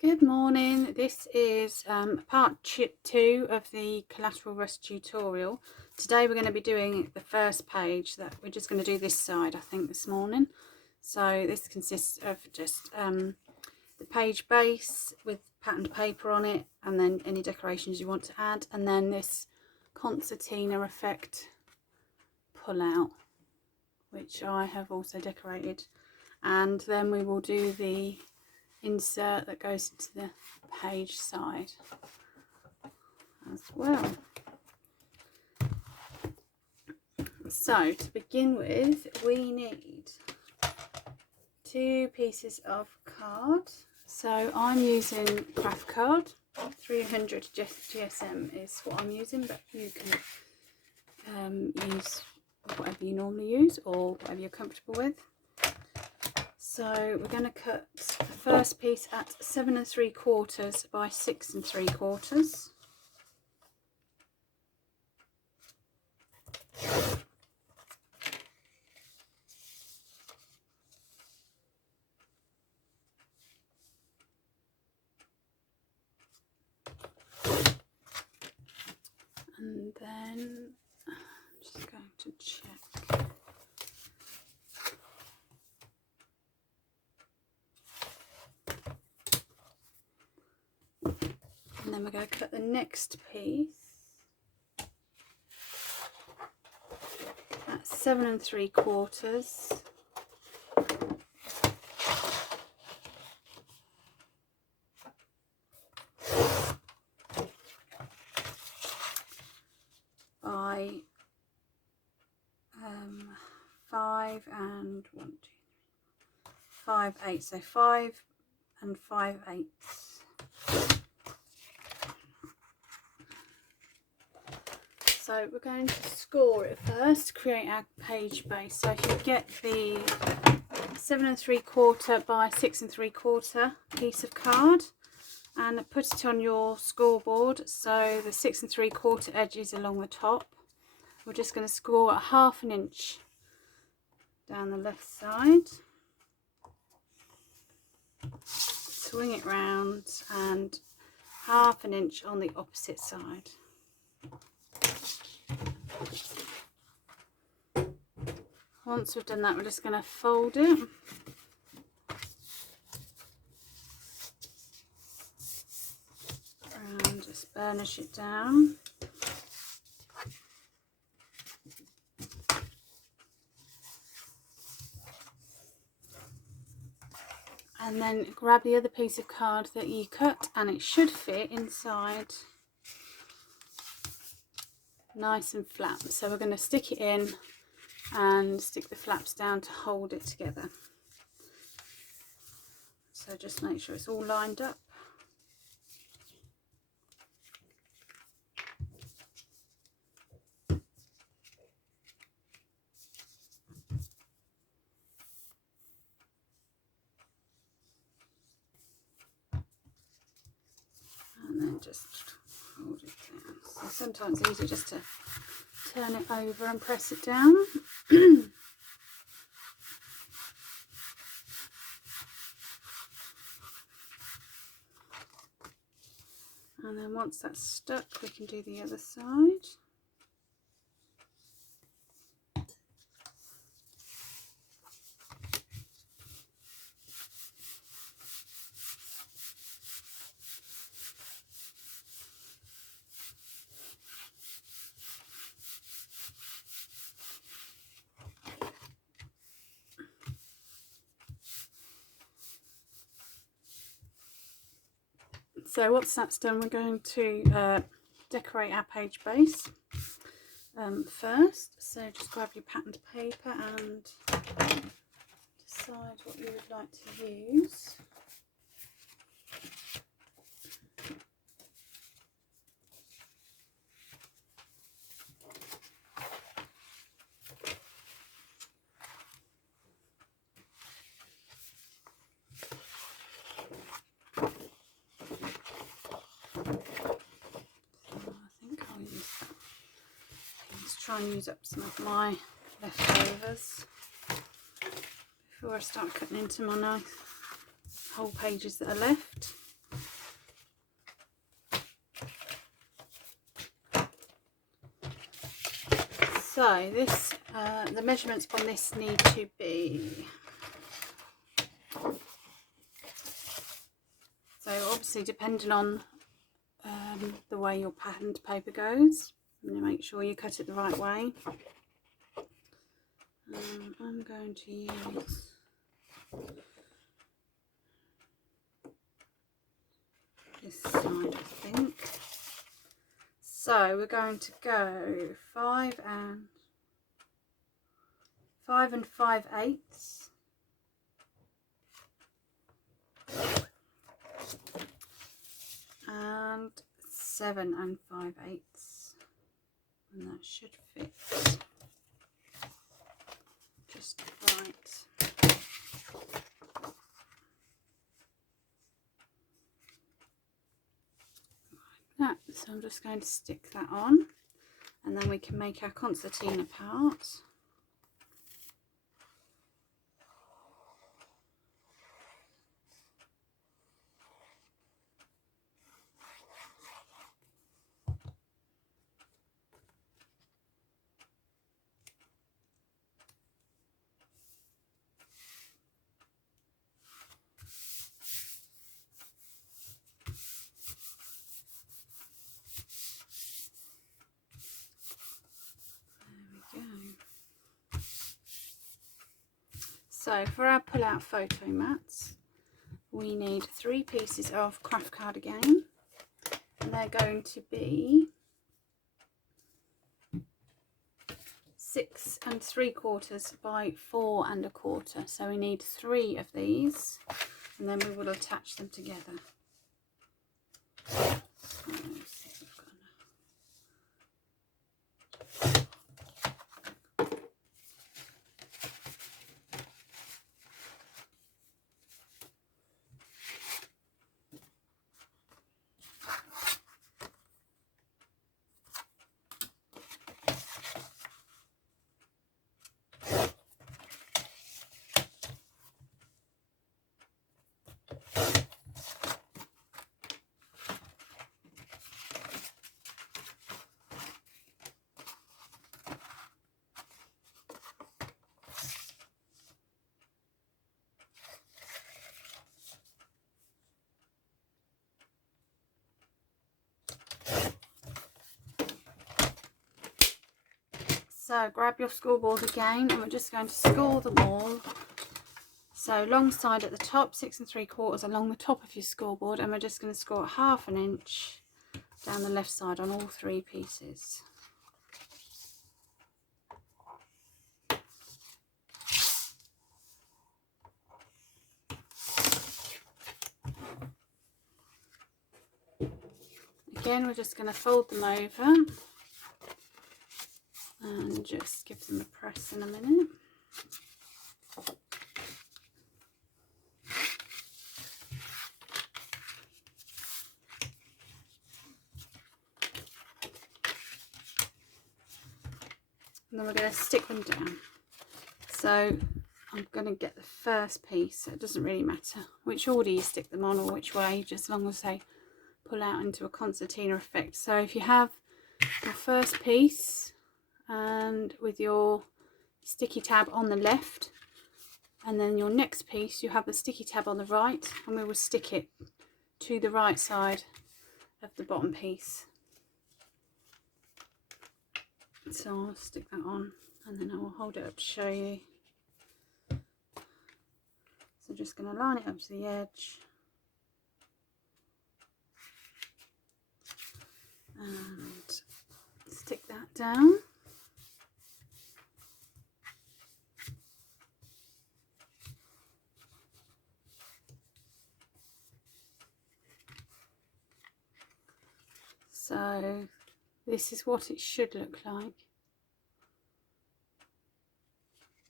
Good morning. This is part 2 of the Collateral Rust tutorial. Today we're going to be doing the first page. That we're just going to do this side, I think, this morning. So this consists of just the page base with patterned paper on it, and then any decorations you want to add, and then this concertina effect pull out, which I have also decorated, and then we will do the insert that goes into the page side as well. So to begin with, we need 2 pieces of card. So I'm using craft card, 300 GSM is what I'm using, but you can use whatever you normally use or whatever you're comfortable with. So we're going to cut the first piece at 7 3/4 by 6 3/4. And then I'm just going to check. And then we're going to cut the next piece at 7 3/4 by 5 and 5 8. So 5 and 5/8. So we're going to score it first to create our page base. So if you get the 7 3/4 by 6 3/4 piece of card and put it on your scoreboard, so the 6 3/4 edges along the top, we're just going to score at 1/2 inch down the left side, swing it round, and 1/2 inch on the opposite side. Once we've done that, we're just going to fold it and just burnish it down. And then grab the other piece of card that you cut, and it should fit inside nice and flat. So we're going to stick it in and stick the flaps down to hold it together. So just make sure it's all lined up. And then just hold it down. So sometimes it's easier just to turn it over and press it down. And then once that's stuck, we can do the other side. So once that's done, we're going to decorate our page base first. So just grab your patterned paper and decide what you would like to use. Try and use up some of my leftovers before I start cutting into my nice whole pages that are left. So this, the measurements on this need to be, so obviously depending on the way your patterned paper goes, I'm going to make sure you cut it the right way. I'm going to use this side, I think. So we're going to go 5 and 5/5/8 and 7 and 5/8, and that should fit just right. Like that. So I'm just going to stick that on, and then we can make our concertina part. So for our pull-out photo mats, we need 3 pieces of craft card again, and they're going to be 6 3/4 by 4 1/4. So we need 3 of these, and then we will attach them together. So grab your scoreboard again, and we're just going to score them all. So long side at the top, 6 3/4 along the top of your scoreboard, and we're just going to score 1/2 inch down the left side on all 3 pieces. Again, we're just going to fold them over and just give them a press in a minute. And then we're going to stick them down. So I'm going to get the first piece, so it doesn't really matter which order you stick them on or which way, just as long as they pull out into a concertina effect. So if you have your first piece and with your sticky tab on the left, and then your next piece you have the sticky tab on the right, and we will stick it to the right side of the bottom piece. So I'll stick that on, and then I will hold it up to show you. So just going to line it up to the edge and stick that down. So this is what it should look like.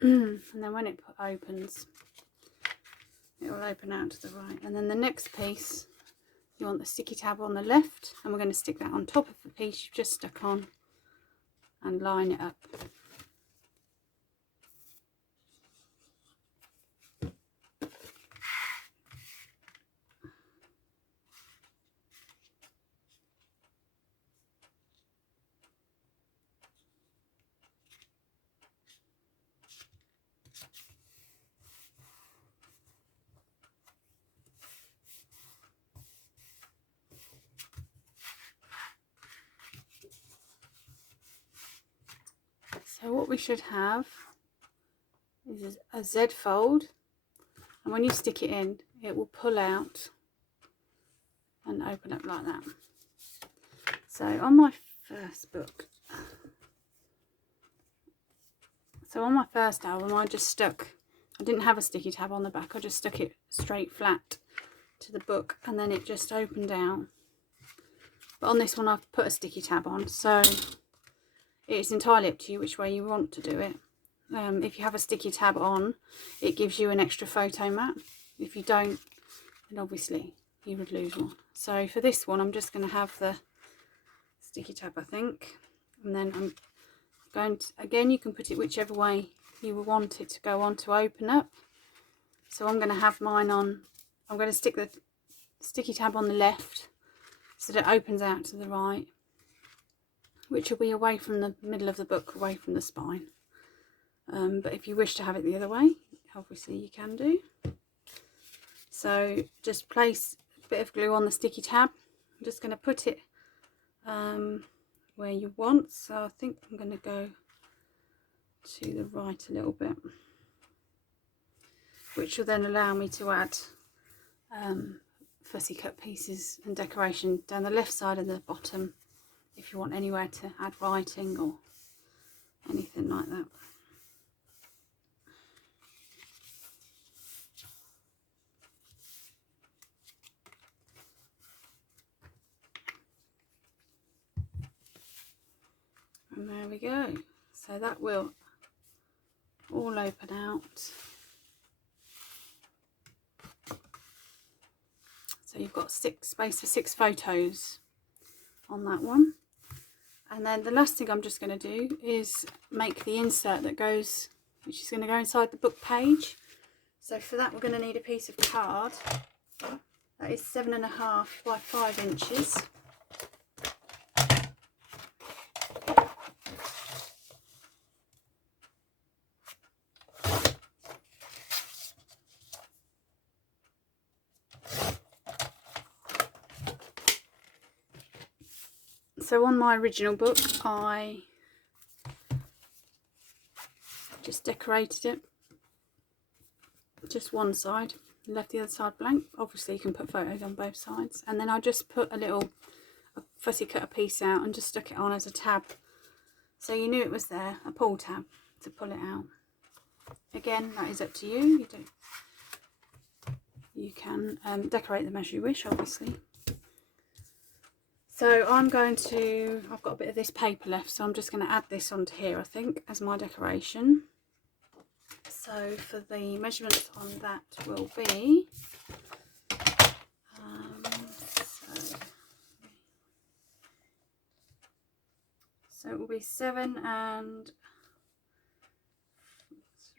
And then when it opens, it will open out to the right. And then the next piece, you want the sticky tab on the left, and we're going to stick that on top of the piece you've just stuck on and line it up. So what we should have is a Z fold, and when you stick it in, it will pull out and open up like that. So on my first book, on my first album, I didn't have a sticky tab on the back, I just stuck it straight flat to the book, and then it just opened out. But on this one I've put a sticky tab on, so it's entirely up to you which way you want to do it. If you have a sticky tab on, it gives you an extra photo mat. If you don't, then obviously you would lose one. So for this one, I'm just going to have the sticky tab, I think. And then I'm going to, again, you can put it whichever way you want it to go on to open up. So I'm going to have mine on, I'm going to stick the sticky tab on the left so that it opens out to the right, which will be away from the middle of the book, away from the spine. But if you wish to have it the other way, obviously you can do. So just place a bit of glue on the sticky tab. I'm just going to put it where you want. So I think I'm going to go to the right a little bit, which will then allow me to add fussy cut pieces and decoration down the left side of the bottom if you want anywhere to add writing or anything like that. And there we go. So that will all open out. So you've got space for 6 photos on that one. And then the last thing I'm just going to do is make the insert that goes, which is going to go inside the book page. So for that we're going to need a piece of card that is 7.5 by 5 inches. So on my original book, I just decorated it, just one side, left the other side blank. Obviously you can put photos on both sides. And then I just put a fussy cut a piece out and just stuck it on as a tab. So you knew it was there, a pull tab to pull it out. Again, that is up to you. You can decorate them as you wish, obviously. So I've got a bit of this paper left, so I'm just going to add this onto here, I think, as my decoration. So for the measurements on that will be, so it will be 7 and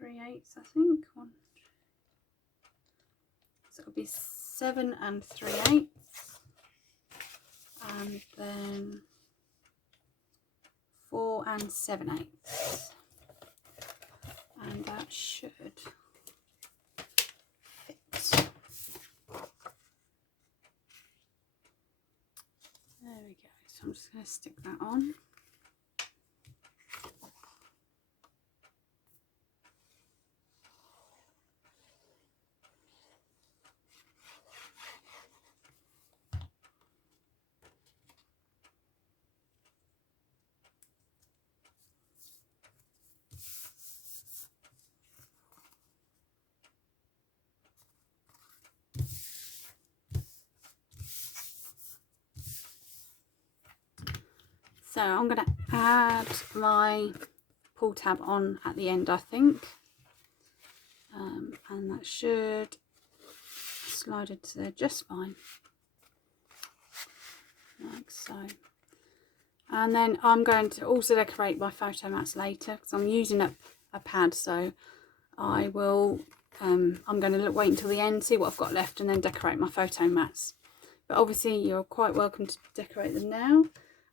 3/8, I think. So it will be 7 and 3/8. And then 4 and 7/8, and that should fit. There we go. So I'm just going to stick that on. So I'm going to add my pull tab on at the end, I think, and that should slide into there just fine, like so. And then I'm going to also decorate my photo mats later because I'm using up a pad, so I will I'm going to wait until the end, see what I've got left, and then decorate my photo mats. But obviously you're quite welcome to decorate them now.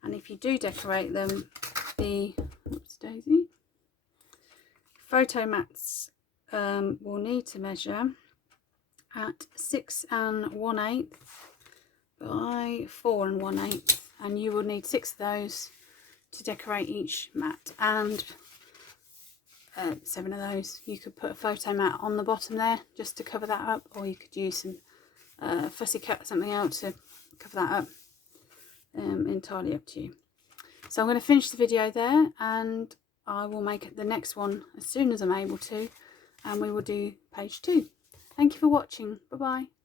And if you do decorate them, the photo mats will need to measure at 6 1/8 by 4 1/8, and you will need 6 of those to decorate each mat. And 7 of those. You could put a photo mat on the bottom there just to cover that up, or you could use some fussy cut, something else to cover that up. Entirely up to you. So I'm going to finish the video there, and I will make the next one as soon as I'm able to, and we will do page 2. Thank you for watching. Bye bye.